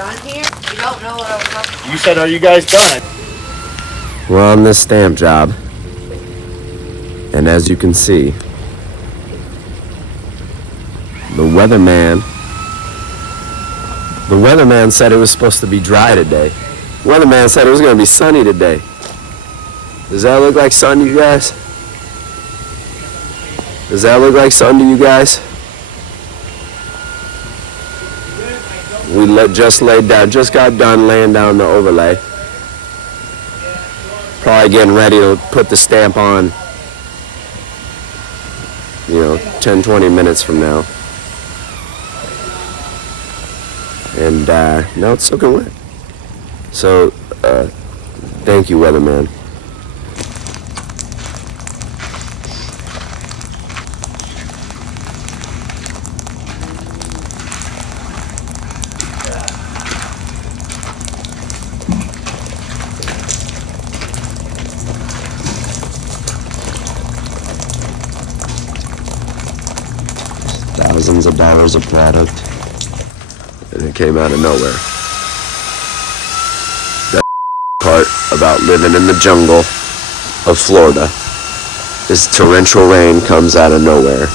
done here? You don't know what I was talking about. You said, are you guys done? We're on this stamp job, and as you can see, the weatherman said it was supposed to be dry today. Weatherman said it was going to be sunny today. Does that look like sun to you guys? Does that look like sun to you guys? We just laid down, just got done laying down the overlay. Probably getting ready to put the stamp on, 10-20 minutes from now. And now it's soaking wet. So, thank you, weatherman. Thousands of dollars of product, and it came out of nowhere. That part about living in the jungle of Florida is torrential rain comes out of nowhere.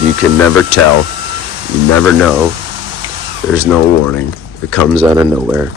You can never tell. You never know. There's no warning. It comes out of nowhere.